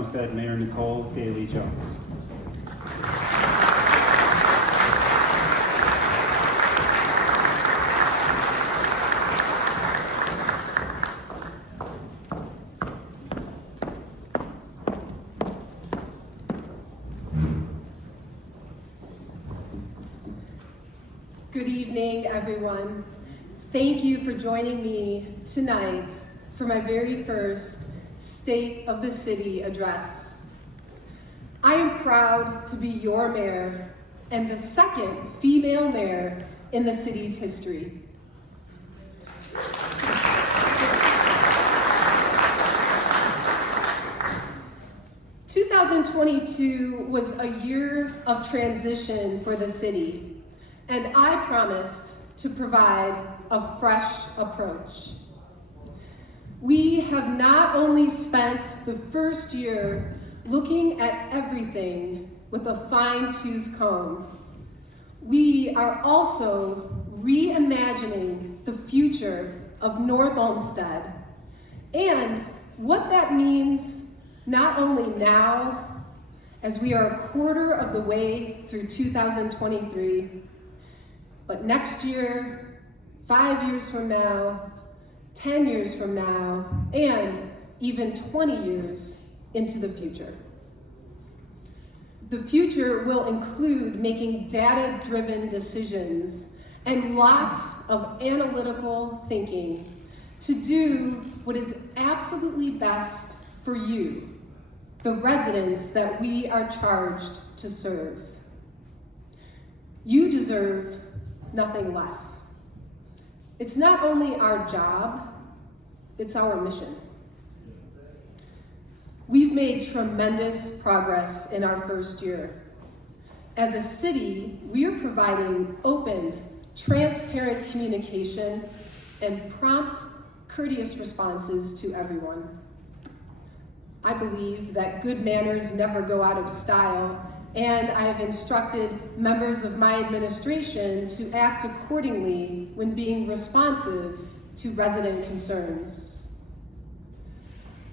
Olmsted Mayor Nicole Dailey Jones. Good evening, everyone. Thank you for joining me tonight for my very first State of the City address. I am proud to be your mayor and the second female mayor in the city's history. 2022 was a year of transition for the city, and I promised to provide a fresh approach. We have not only spent the first year looking at everything with a fine-tooth comb, we are also reimagining the future of North Olmsted and what that means not only now, as we are a quarter of the way through 2023, but next year, 5 years from now, 10 years from now, and even 20 years into the future. The future will include making data-driven decisions and lots of analytical thinking to do what is absolutely best for you, the residents that we are charged to serve. You deserve nothing less. It's not only our job, it's our mission. We've made tremendous progress in our first year. As a city, we are providing open, transparent communication and prompt, courteous responses to everyone. I believe that good manners never go out of style, and I have instructed members of my administration to act accordingly when being responsive to resident concerns.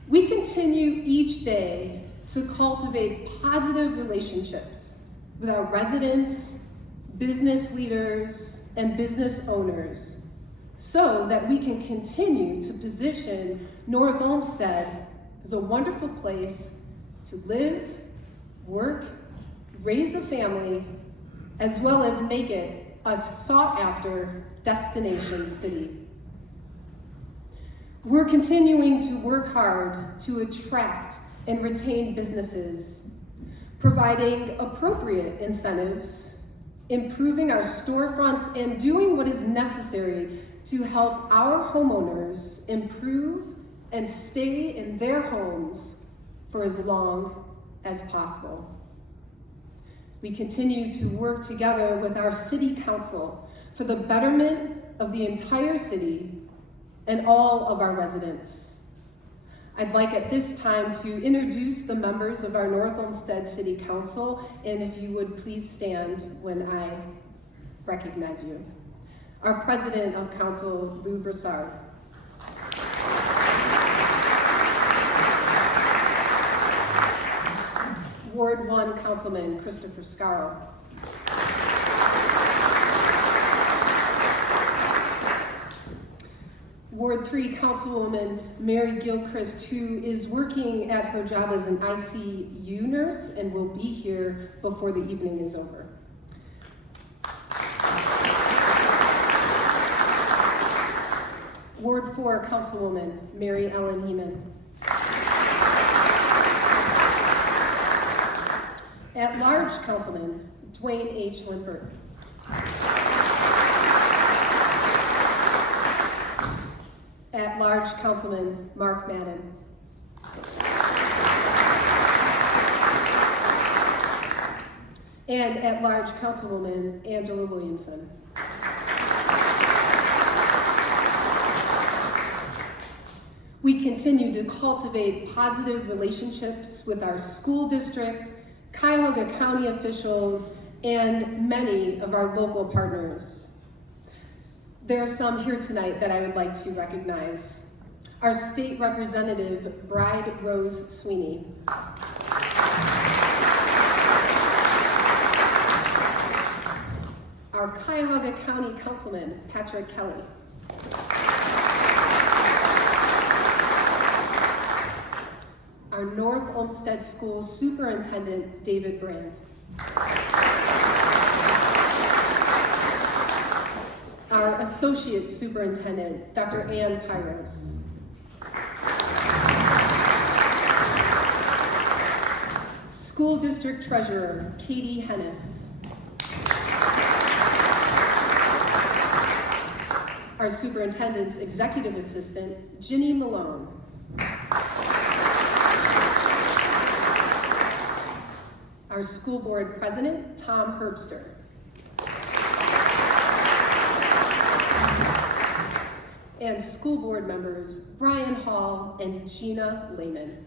We continue each day to cultivate positive relationships with our residents, business leaders, and business owners so that we can continue to position North Olmsted as a wonderful place to live, work, raise a family, as well as make it a sought-after destination city. We're continuing to work hard to attract and retain businesses, providing appropriate incentives, improving our storefronts, and doing what is necessary to help our homeowners improve and stay in their homes for as long as possible. We continue to work together with our city council for the betterment of the entire city and all of our residents. I'd like at this time to introduce the members of our North Olmsted City Council, and if you would please stand when I recognize you. Our President of Council, Lou Broussard. Ward 1 Councilman Christopher Scarrow. Ward 3 Councilwoman Mary Gilchrist, who is working at her job as an ICU nurse and will be here before the evening is over. Ward 4 Councilwoman Mary Ellen Heeman. At-large Councilman Dwayne H. Limpert. At-large Councilman Mark Madden. And at-large Councilwoman Angela Williamson. We continue to cultivate positive relationships with our school district, Cuyahoga County officials, and many of our local partners. There are some here tonight that I would like to recognize. our State Representative, Bride Rose Sweeney. Our Cuyahoga County Councilman, Patrick Kelly. Our North Olmsted School Superintendent, David Brand. Our Associate Superintendent, Dr. Ann Pyros. School District Treasurer, Katie Hennis. Our Superintendent's Executive Assistant, Ginny Malone. Our School Board President, Tom Herbster. And School Board members, Brian Hall and Gina Lehman.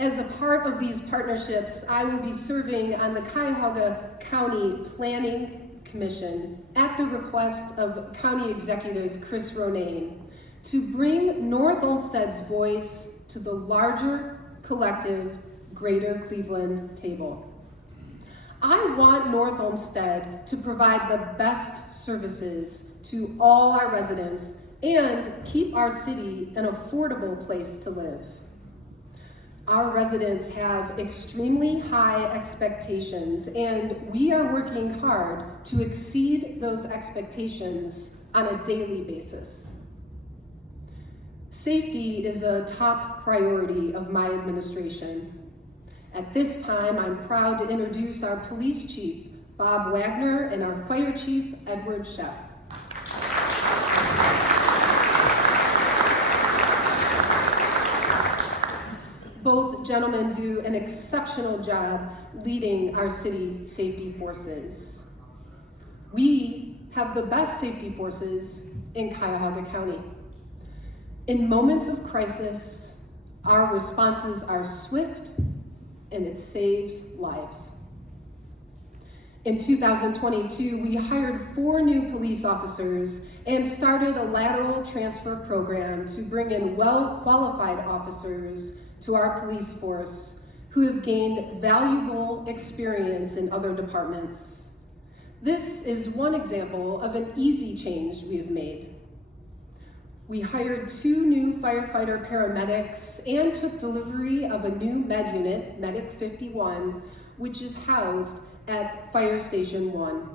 As a part of these partnerships, I will be serving on the Cuyahoga County Planning Commission at the request of County Executive Chris Ronayne to bring North Olmsted's voice to the larger collective Greater Cleveland table. I want North Olmsted to provide the best services to all our residents and keep our city an affordable place to live. Our residents have extremely high expectations, and we are working hard to exceed those expectations on a daily basis. Safety is a top priority of my administration. At this time, I'm proud to introduce our Police Chief, Bob Wagner, and our Fire Chief, Edward Shep. Both gentlemen do an exceptional job leading our city safety forces. We have the best safety forces in Cuyahoga County. In moments of crisis, our responses are swift and it saves lives. In 2022, we hired 4 new police officers and started a lateral transfer program to bring in well-qualified officers to our police force who have gained valuable experience in other departments. This is one example of an easy change we have made. We hired 2 new firefighter paramedics and took delivery of a new med unit, Medic 51, which is housed at Fire Station 1.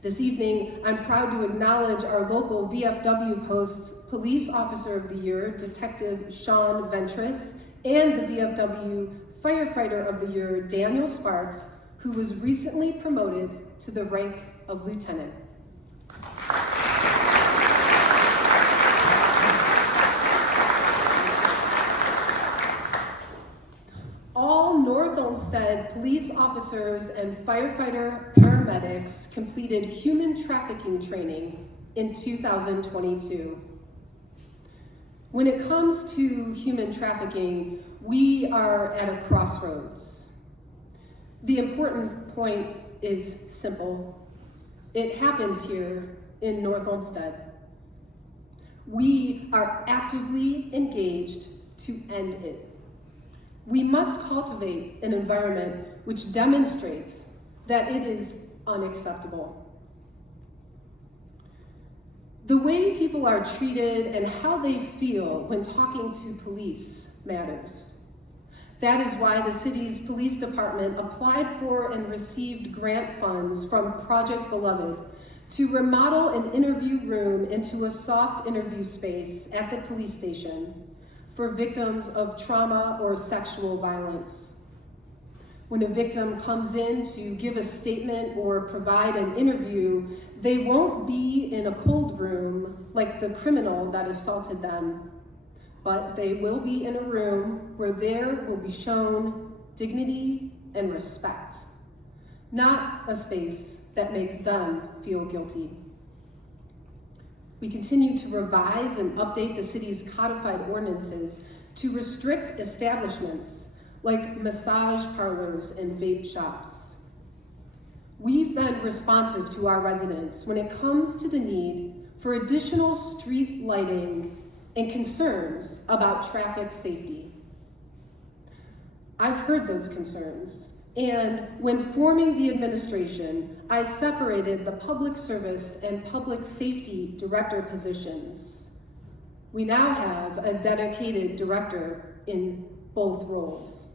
This evening, I'm proud to acknowledge our local VFW post's Police Officer of the Year, Detective Sean Ventris, and the VFW Firefighter of the Year, Daniel Sparks, who was recently promoted to the rank of lieutenant. All North Olmsted police officers and firefighter paramedics completed human trafficking training in 2022. When it comes to human trafficking, we are at a crossroads. The important point is simple. It happens here in North Olmsted. We are actively engaged to end it. We must cultivate an environment which demonstrates that it is unacceptable. The way people are treated and how they feel when talking to police matters. That is why the city's police department applied for and received grant funds from Project Beloved to remodel an interview room into a soft interview space at the police station for victims of trauma or sexual violence. When a victim comes in to give a statement or provide an interview, they won't be in a cold room like the criminal that assaulted them, but they will be in a room where there will be shown dignity and respect, not a space that makes them feel guilty. We continue to revise and update the city's codified ordinances to restrict establishments like massage parlors and vape shops. We've been responsive to our residents when it comes to the need for additional street lighting and concerns about traffic safety. I've heard those concerns, and when forming the administration, I separated the public service and public safety director positions. We now have a dedicated director in both roles.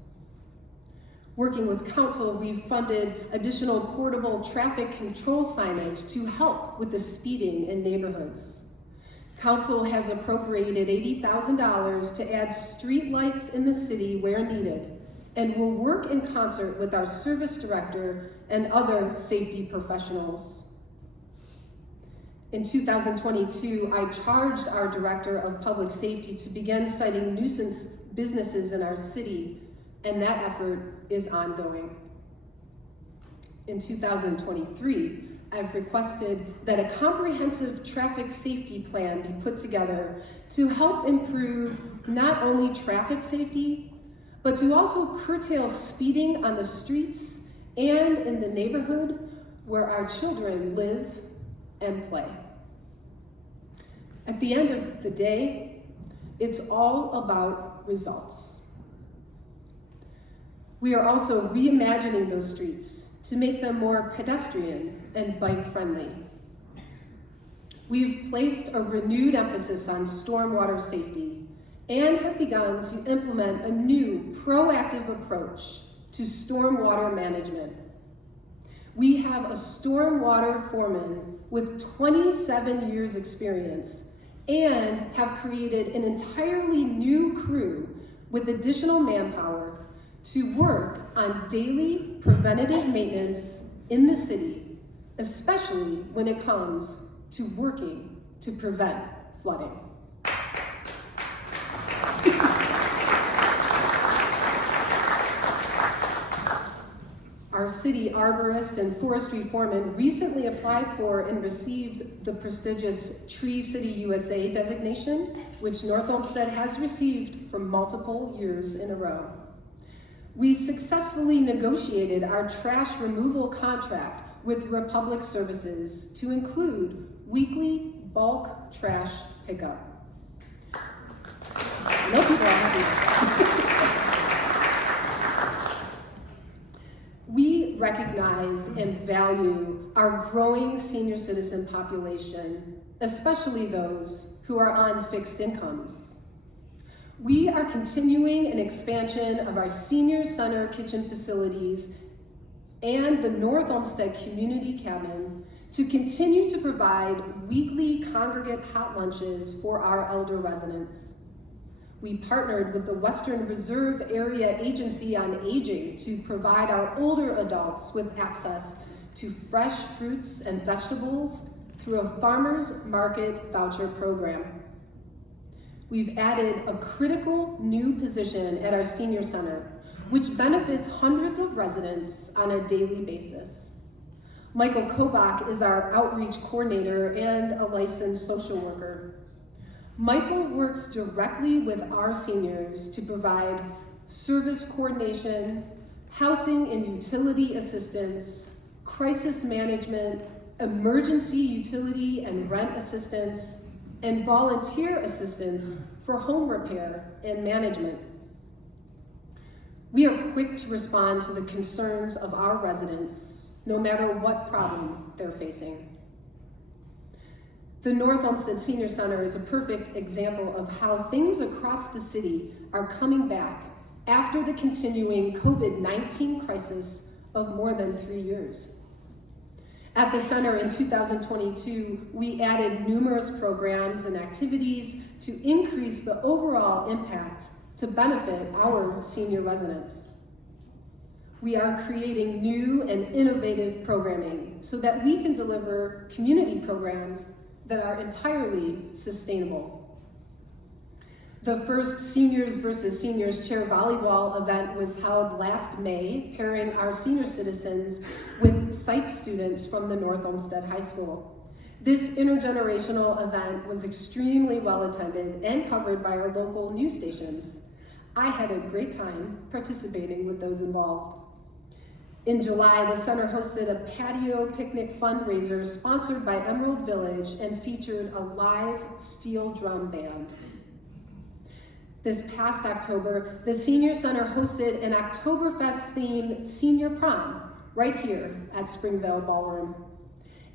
Working with council, we've funded additional portable traffic control signage to help with the speeding in neighborhoods. Council has appropriated $80,000 to add street lights in the city where needed, and will work in concert with our service director and other safety professionals. In 2022, I charged our director of public safety to begin citing nuisance businesses in our city, and that effort is ongoing. In 2023, I've requested that a comprehensive traffic safety plan be put together to help improve not only traffic safety, but to also curtail speeding on the streets and in the neighborhood where our children live and play. At the end of the day, it's all about results. We are also reimagining those streets to make them more pedestrian and bike-friendly. We've placed a renewed emphasis on stormwater safety and have begun to implement a new proactive approach to stormwater management. We have a stormwater foreman with 27 years experience and have created an entirely new crew with additional manpower to work on daily preventative maintenance in the city, especially when it comes to working to prevent flooding. Our city arborist and forestry foreman recently applied for and received the prestigious Tree City USA designation, which North Olmsted has received for multiple years in a row. We successfully negotiated our trash removal contract with Republic Services to include weekly bulk trash pickup. No people are happy. We recognize and value our growing senior citizen population, especially those who are on fixed incomes. We are continuing an expansion of our senior center kitchen facilities and the North Olmsted Community Cabin to continue to provide weekly congregate hot lunches for our elder residents. We partnered with the Western Reserve Area Agency on Aging to provide our older adults with access to fresh fruits and vegetables through a farmers market voucher program. We've added a critical new position at our senior center, which benefits hundreds of residents on a daily basis. Michael Kovac is our outreach coordinator and a licensed social worker. Michael works directly with our seniors to provide service coordination, housing and utility assistance, crisis management, emergency utility and rent assistance, and volunteer assistance for home repair and management. We are quick to respond to the concerns of our residents, no matter what problem they're facing. The North Olmsted Senior Center is a perfect example of how things across the city are coming back after the continuing COVID-19 crisis of more than 3 years. At the center in 2022, we added numerous programs and activities to increase the overall impact to benefit our senior residents. We are creating new and innovative programming so that we can deliver community programs that are entirely sustainable. The first Seniors versus Seniors Chair Volleyball event was held last May, pairing our senior citizens with psych students from the North Olmsted High School. This intergenerational event was extremely well attended and covered by our local news stations. I had a great time participating with those involved. In July, the center hosted a patio picnic fundraiser sponsored by Emerald Village and featured a live steel drum band. This past October, the Senior Center hosted an Oktoberfest-themed senior prom right here at Springvale Ballroom.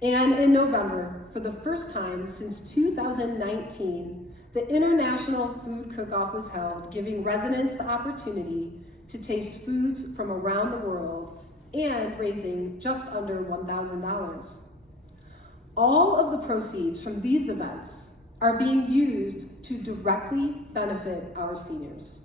And in November, for the first time since 2019, the International Food Cook-Off was held, giving residents the opportunity to taste foods from around the world and raising just under $1,000. All of the proceeds from these events are being used to directly benefit our seniors.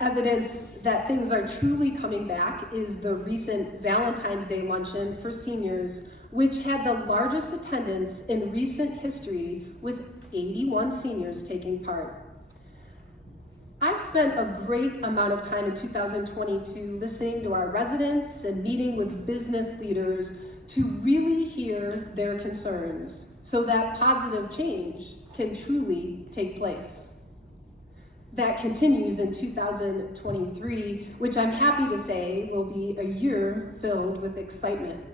Evidence that things are truly coming back is the recent Valentine's Day luncheon for seniors, which had the largest attendance in recent history with 81 seniors taking part. I've spent a great amount of time in 2022 listening to our residents and meeting with business leaders to really hear their concerns so that positive change can truly take place. That continues in 2023, which I'm happy to say will be a year filled with excitement.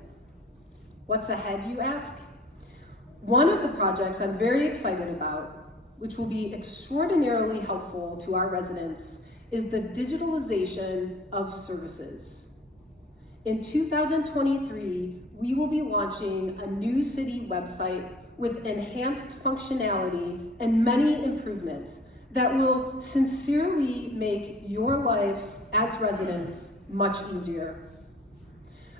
What's ahead, you ask? One of the projects I'm very excited about, which will be extraordinarily helpful to our residents, is the digitalization of services. In 2023, we will be launching a new city website with enhanced functionality and many improvements that will sincerely make your lives as residents much easier.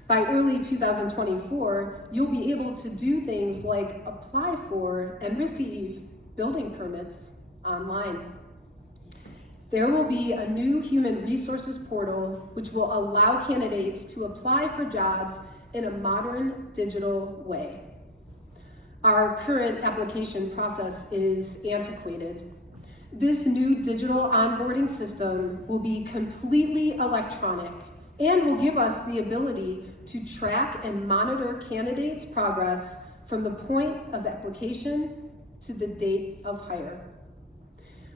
By early 2024, you'll be able to do things like apply for and receive building permits online. There will be a new human resources portal which will allow candidates to apply for jobs in a modern digital way. Our current application process is antiquated. This new digital onboarding system will be completely electronic and will give us the ability to track and monitor candidates' progress from the point of application to the date of hire.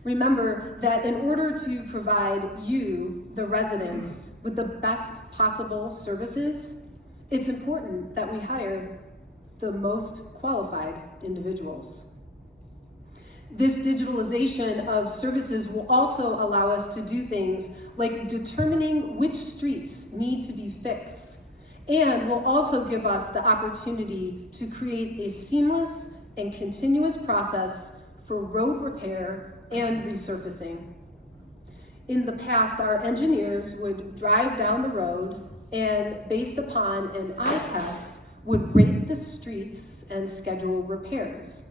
Remember that in order to provide you, the residents, with the best possible services, it's important that we hire the most qualified individuals. This digitalization of services will also allow us to do things like determining which streets need to be fixed, and will also give us the opportunity to create a seamless and continuous process for road repair and resurfacing. In the past, our engineers would drive down the road and, based upon an eye test, would rate the streets and schedule repairs.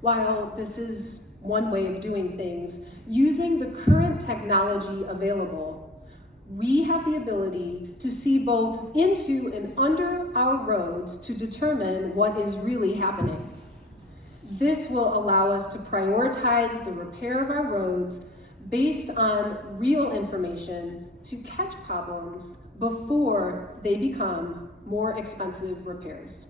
While this is one way of doing things, using the current technology available, we have the ability to see both into and under our roads to determine what is really happening. This will allow us to prioritize the repair of our roads based on real information to catch problems before they become more expensive repairs.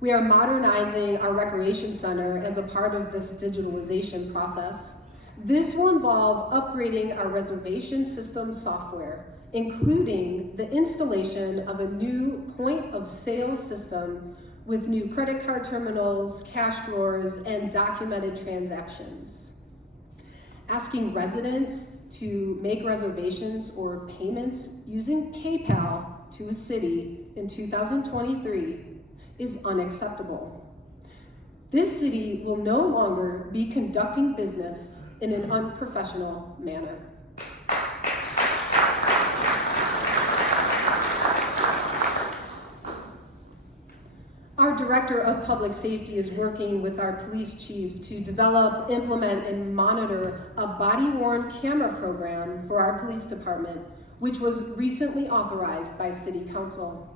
We are modernizing our recreation center as a part of this digitalization process. This will involve upgrading our reservation system software, including the installation of a new point of sale system with new credit card terminals, cash drawers, and documented transactions. Asking residents to make reservations or payments using PayPal to a city in 2023 is unacceptable. This city will no longer be conducting business in an unprofessional manner. Our Director of Public Safety is working with our police chief to develop, implement, and monitor a body-worn camera program for our police department, which was recently authorized by City Council.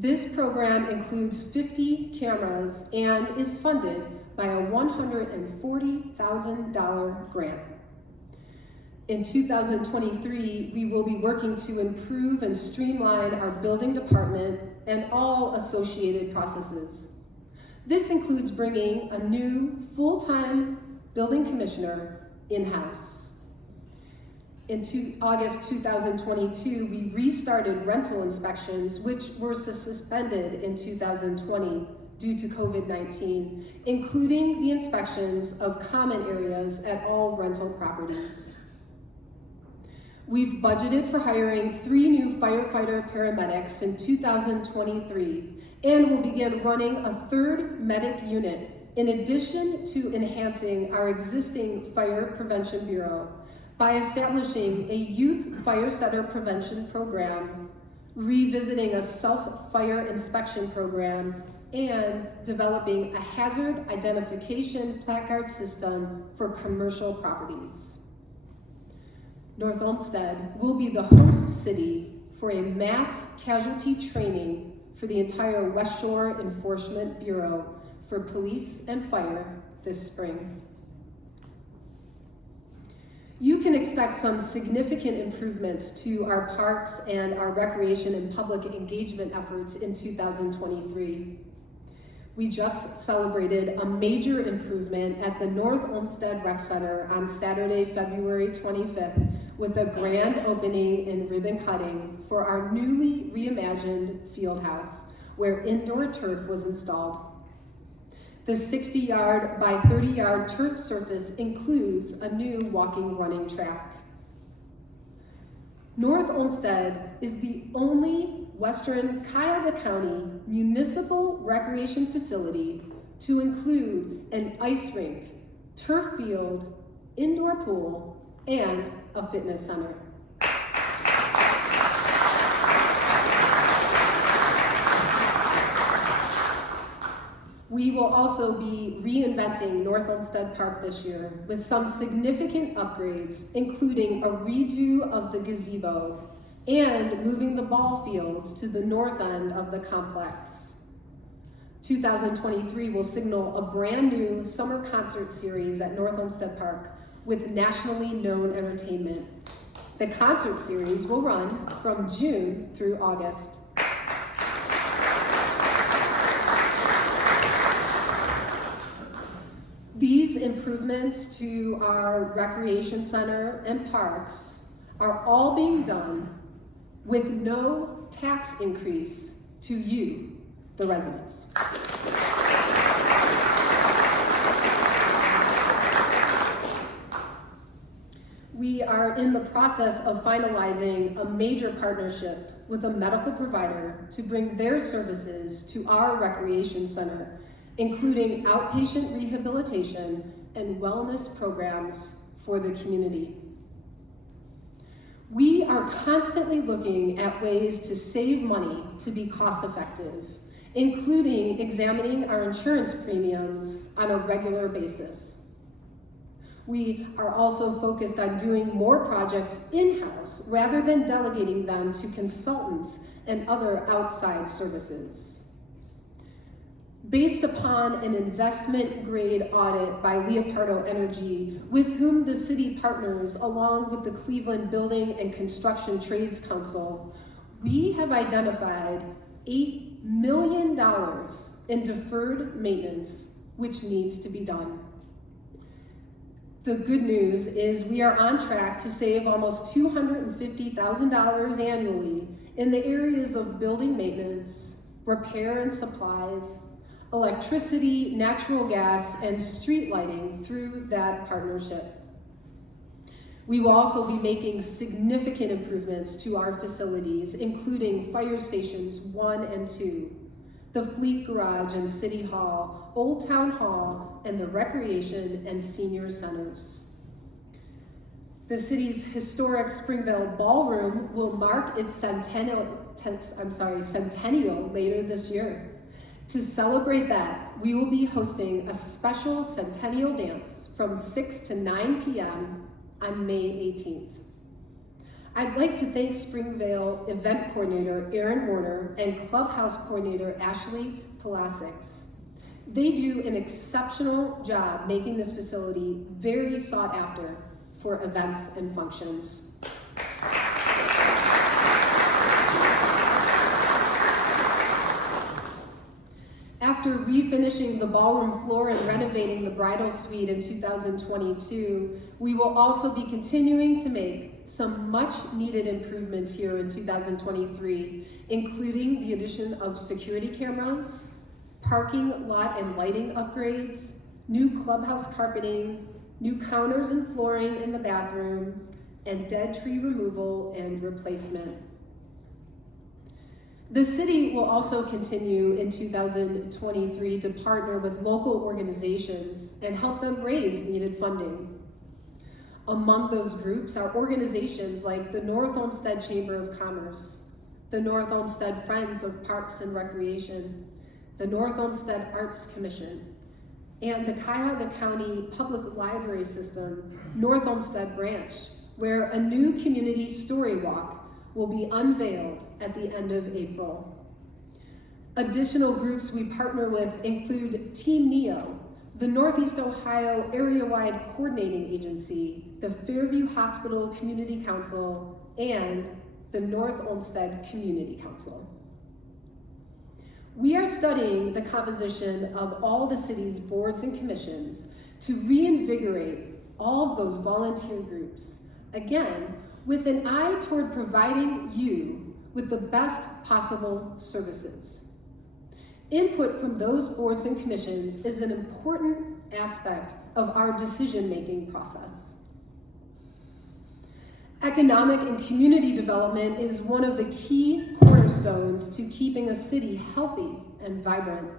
This program includes 50 cameras and is funded by a $140,000 grant. In 2023, we will be working to improve and streamline our building department and all associated processes. This includes bringing a new full-time building commissioner in-house. In August 2022, we restarted rental inspections, which were suspended in 2020 due to COVID-19, including the inspections of common areas at all rental properties. We've budgeted for hiring 3 new firefighter paramedics in 2023 and will begin running a 3rd medic unit in addition to enhancing our existing Fire Prevention Bureau by establishing a youth fire setter prevention program, revisiting a self-fire inspection program, and developing a hazard identification placard system for commercial properties. North Olmsted will be the host city for a mass casualty training for the entire West Shore Enforcement Bureau for police and fire this spring. You can expect some significant improvements to our parks and our recreation and public engagement efforts in 2023. We just celebrated a major improvement at the North Olmsted Rec Center on Saturday, February 25th, with a grand opening and ribbon cutting for our newly reimagined field house, where indoor turf was installed. The 60-yard by 30-yard turf surface includes a new walking running track. North Olmsted is the only Western Cuyahoga County municipal recreation facility to include an ice rink, turf field, indoor pool, and a fitness center. We will also be reinventing North Olmsted Park this year with some significant upgrades, including a redo of the gazebo and moving the ball fields to the north end of the complex. 2023 will signal a brand new summer concert series at North Olmsted Park with nationally known entertainment. The concert series will run from June through August. These improvements to our recreation center and parks are all being done with no tax increase to you, the residents. We are in the process of finalizing a major partnership with a medical provider to bring their services to our recreation center, including outpatient rehabilitation and wellness programs for the community. We are constantly looking at ways to save money to be cost effective, including examining our insurance premiums on a regular basis. We are also focused on doing more projects in-house rather than delegating them to consultants and other outside services. Based upon an investment-grade audit by Leopardo Energy, with whom the city partners along with the Cleveland Building and Construction Trades Council, we have identified $8 million in deferred maintenance, which needs to be done. The good news is we are on track to save almost $250,000 annually in the areas of building maintenance, repair and supplies, electricity, natural gas, and street lighting through that partnership. We will also be making significant improvements to our facilities, including fire stations 1 and 2, the Fleet Garage and City Hall, Old Town Hall, and the Recreation and Senior Centers. The city's historic Springvale Ballroom will mark its centennial later this year. To celebrate that, we will be hosting a special centennial dance from 6 to 9 p.m. on May 18th. I'd like to thank Springvale event coordinator Aaron Warner and clubhouse coordinator Ashley Palasics. They do an exceptional job making this facility very sought after for events and functions. After After refinishing the ballroom floor and renovating the bridal suite in 2022, we will also be continuing to make some much needed improvements here in 2023, including the addition of security cameras, parking lot and lighting upgrades, new clubhouse carpeting, new counters and flooring in the bathrooms, and dead tree removal and replacement. The city will also continue in 2023 to partner with local organizations and help them raise needed funding. Among those groups are organizations like the North Olmsted Chamber of Commerce, the North Olmsted Friends of Parks and Recreation, the North Olmsted Arts Commission, and the Cuyahoga County Public Library System North Olmsted Branch, where a new community story walk will be unveiled at the end of April. Additional groups we partner with include Team NEO, the Northeast Ohio Area-Wide Coordinating Agency, the Fairview Hospital Community Council, and the North Olmsted Community Council. We are studying the composition of all the city's boards and commissions to reinvigorate all of those volunteer groups, again, with an eye toward providing you with the best possible services. Input from those boards and commissions is an important aspect of our decision-making process. Economic and community development is one of the key cornerstones to keeping a city healthy and vibrant.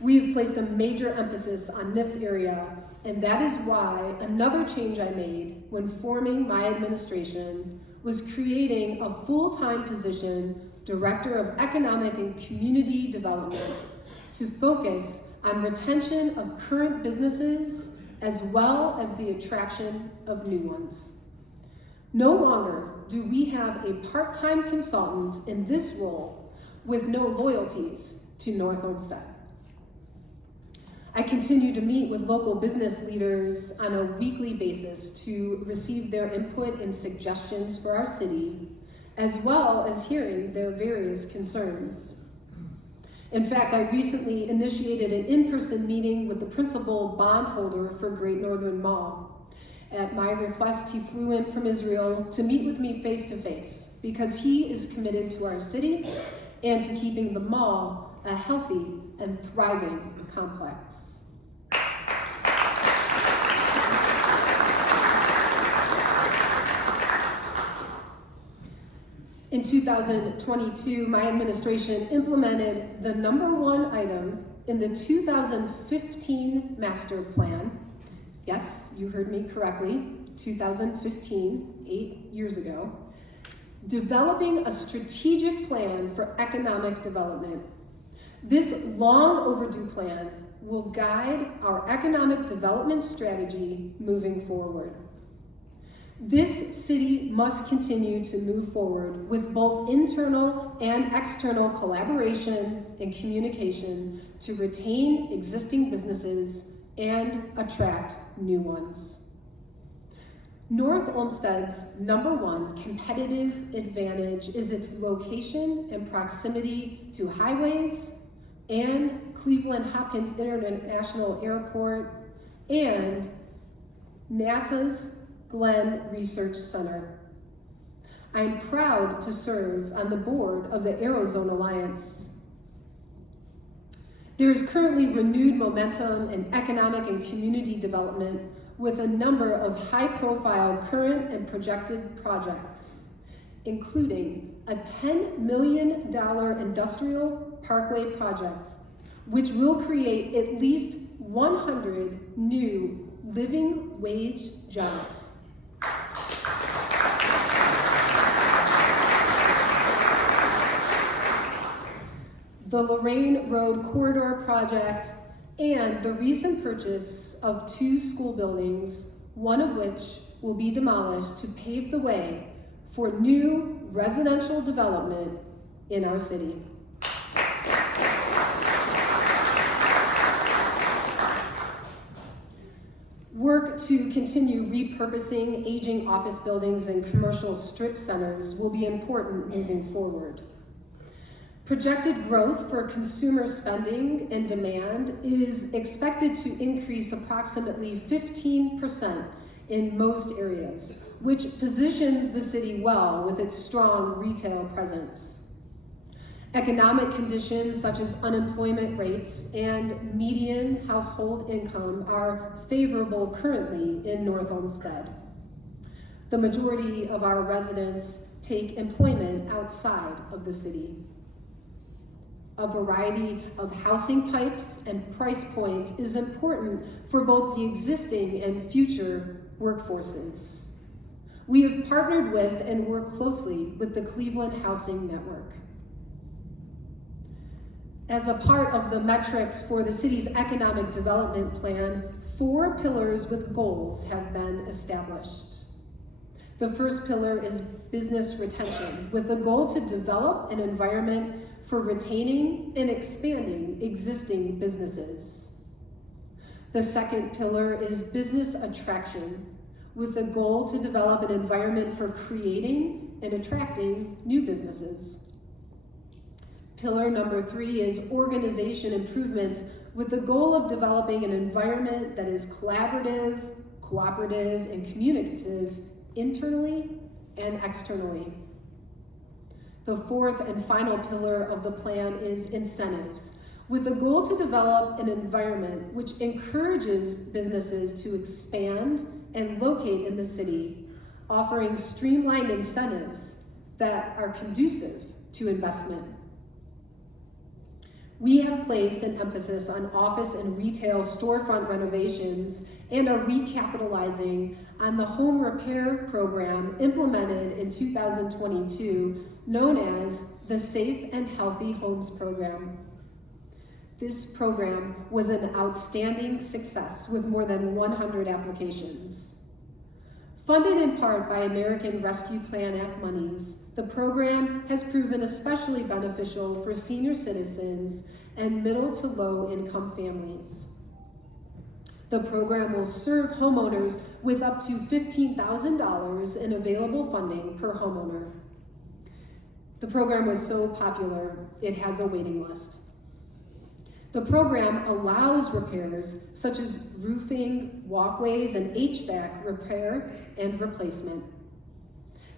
We have placed a major emphasis on this area, and that is why another change I made when forming my administration was creating a full-time position, Director of Economic and Community Development, to focus on retention of current businesses as well as the attraction of new ones. No longer do we have a part-time consultant in this role with no loyalties to North Olmsted. I continue to meet with local business leaders on a weekly basis to receive their input and suggestions for our city, as well as hearing their various concerns. In fact, I recently initiated an in-person meeting with the principal bondholder for Great Northern Mall. At my request, he flew in from Israel to meet with me face-to-face because he is committed to our city and to keeping the mall a healthy and thriving complex. In 2022, my administration implemented the #1 item in the 2015 master plan. Yes, you heard me correctly, 2015, 8 years ago. Developing a strategic plan for economic development. This long overdue plan will guide our economic development strategy moving forward. This city must continue to move forward with both internal and external collaboration and communication to retain existing businesses and attract new ones. North Olmsted's #1 competitive advantage is its location and proximity to highways and Cleveland Hopkins International Airport and NASA's Glenn Research Center. I'm proud to serve on the board of the Aerozone Alliance. There is currently renewed momentum in economic and community development with a number of high-profile current and projected projects, including a $10 million industrial parkway project, which will create at least 100 new living wage jobs. The Lorraine Road Corridor Project, and the recent purchase of 2 school buildings, one of which will be demolished to pave the way for new residential development in our city. Work to continue repurposing aging office buildings and commercial strip centers will be important moving forward. Projected growth for consumer spending and demand is expected to increase approximately 15% in most areas, which positions the city well with its strong retail presence. Economic conditions such as unemployment rates and median household income are favorable currently in North Olmsted. The majority of our residents take employment outside of the city. A variety of housing types and price points is important for both the existing and future workforces. We have partnered with and work closely with the Cleveland Housing Network. As a part of the metrics for the city's economic development plan, 4 pillars with goals have been established. The first pillar is business retention, with the goal to develop an environment for retaining and expanding existing businesses. The second pillar is business attraction, with the goal to develop an environment for creating and attracting new businesses. Pillar number 3 is organization improvements, with the goal of developing an environment that is collaborative, cooperative, and communicative internally and externally. The fourth and final pillar of the plan is incentives, with the goal to develop an environment which encourages businesses to expand and locate in the city, offering streamlined incentives that are conducive to investment. We have placed an emphasis on office and retail storefront renovations and are recapitalizing on the home repair program implemented in 2022, known as the Safe and Healthy Homes Program. This program was an outstanding success with more than 100 applications. Funded in part by American Rescue Plan Act monies, the program has proven especially beneficial for senior citizens and middle to low income families. The program will serve homeowners with up to $15,000 in available funding per homeowner. The program was so popular, it has a waiting list. The program allows repairs such as roofing, walkways, and HVAC repair and replacement.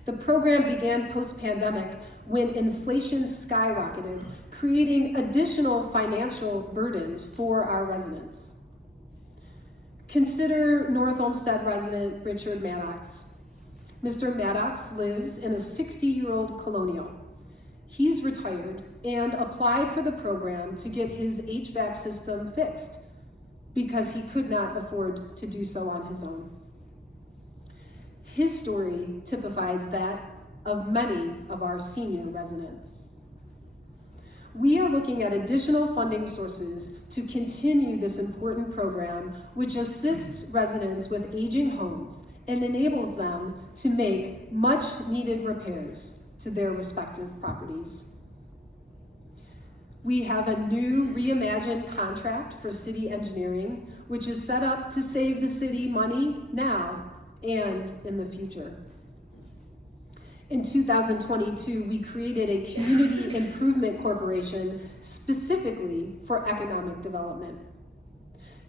The program began post-pandemic when inflation skyrocketed, creating additional financial burdens for our residents. Consider North Olmsted resident Richard Maddox. Mr. Maddox lives in a 60-year-old colonial. He's retired and applied for the program to get his HVAC system fixed because he could not afford to do so on his own. His story typifies that of many of our senior residents. We are looking at additional funding sources to continue this important program, which assists residents with aging homes and enables them to make much needed repairs to their respective properties. We have a new reimagined contract for city engineering, which is set up to save the city money now and in the future. In 2022, we created a community improvement corporation specifically for economic development.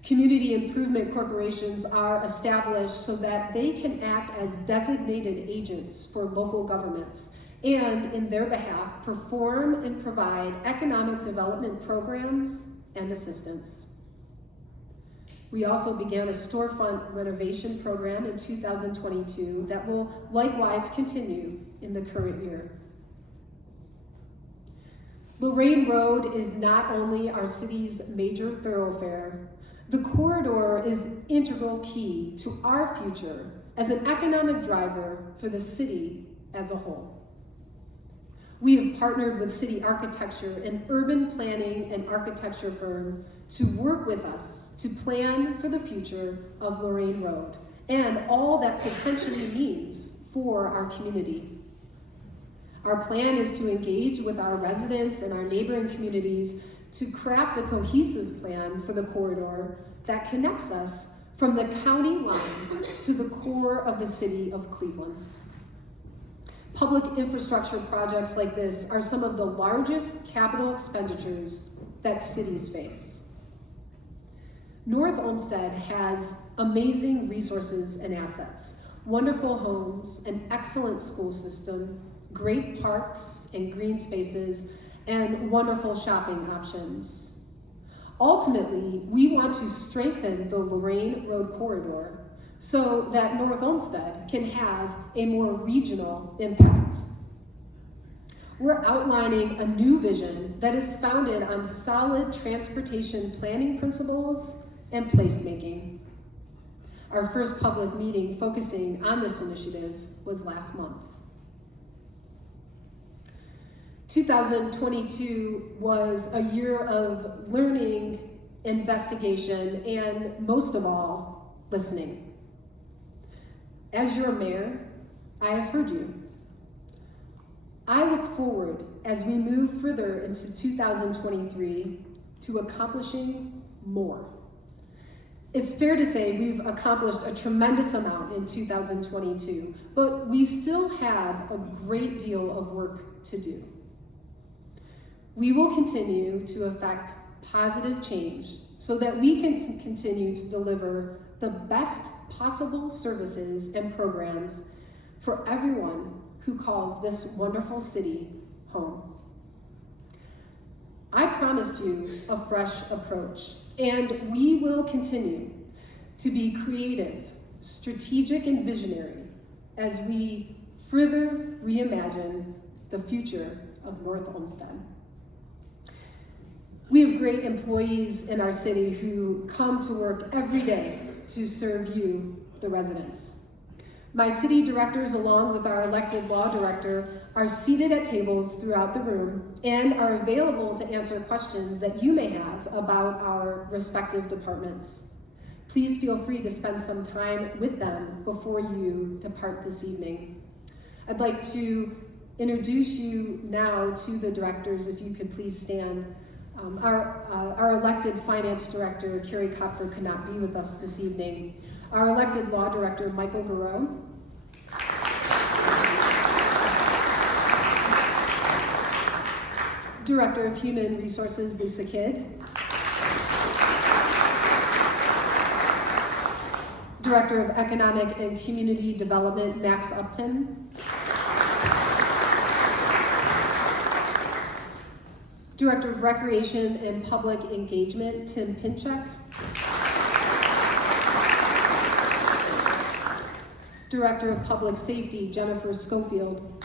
Community improvement corporations are established so that they can act as designated agents for local governments and, in their behalf, perform and provide economic development programs and assistance. We also began a storefront renovation program in 2022 that will likewise continue in the current year. Lorraine Road is not only our city's major thoroughfare, the corridor is integral key to our future as an economic driver for the city as a whole. We have partnered with city architecture, an urban planning and architecture firm, to work with us to plan for the future of Lorraine Road and all that potentially means for our community. Our plan is to engage with our residents and our neighboring communities to craft a cohesive plan for the corridor that connects us from the county line to the core of the city of Cleveland. Public infrastructure projects like this are some of the largest capital expenditures that cities face. North Olmsted has amazing resources and assets, wonderful homes, an excellent school system, great parks and green spaces, and wonderful shopping options. Ultimately, we want to strengthen the Lorraine Road corridor so that North Olmsted can have a more regional impact. We're outlining a new vision that is founded on solid transportation planning principles and placemaking. Our first public meeting focusing on this initiative was last month. 2022 was a year of learning, investigation, and most of all, listening. As your mayor, I have heard you. I look forward as we move further into 2023 to accomplishing more. It's fair to say we've accomplished a tremendous amount in 2022, but we still have a great deal of work to do. We will continue to effect positive change so that we can continue to deliver the best possible services and programs for everyone who calls this wonderful city home. I promised you a fresh approach, and we will continue to be creative, strategic, and visionary as we further reimagine the future of North Olmsted. We have great employees in our city who come to work every day to serve you, the residents. My city directors, along with our elected law director, are seated at tables throughout the room and are available to answer questions that you may have about our respective departments. Please feel free to spend some time with them before you depart this evening. I'd like to introduce you now to the directors, if you could please stand. Our elected finance director, Carrie Kopfer, could not be with us this evening. Our elected law director, Michael Garreau. Director of Human Resources, Lisa Kidd. Director of Economic and Community Development, Max Upton. Director of Recreation and Public Engagement, Tim Pinchuk. Director of Public Safety, Jennifer Schofield.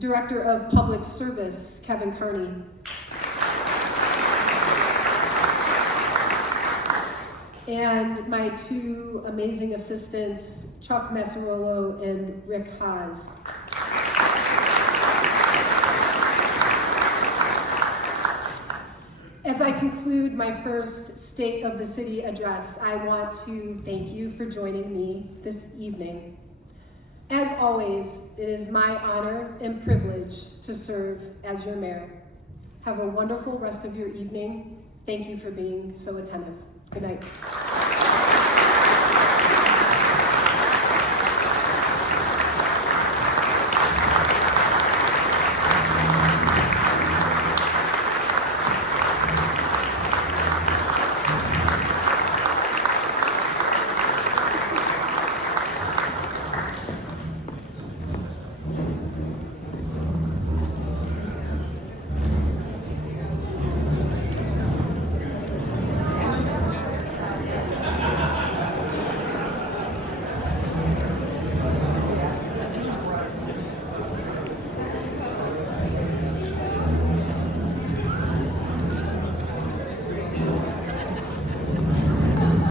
Director of Public Service, Kevin Carney. And my two amazing assistants, Chuck Massarolo and Rick Haas. As I conclude my first State of the City address, I want to thank you for joining me this evening. As always, it is my honor and privilege to serve as your mayor. Have a wonderful rest of your evening. Thank you for being so attentive. Good night.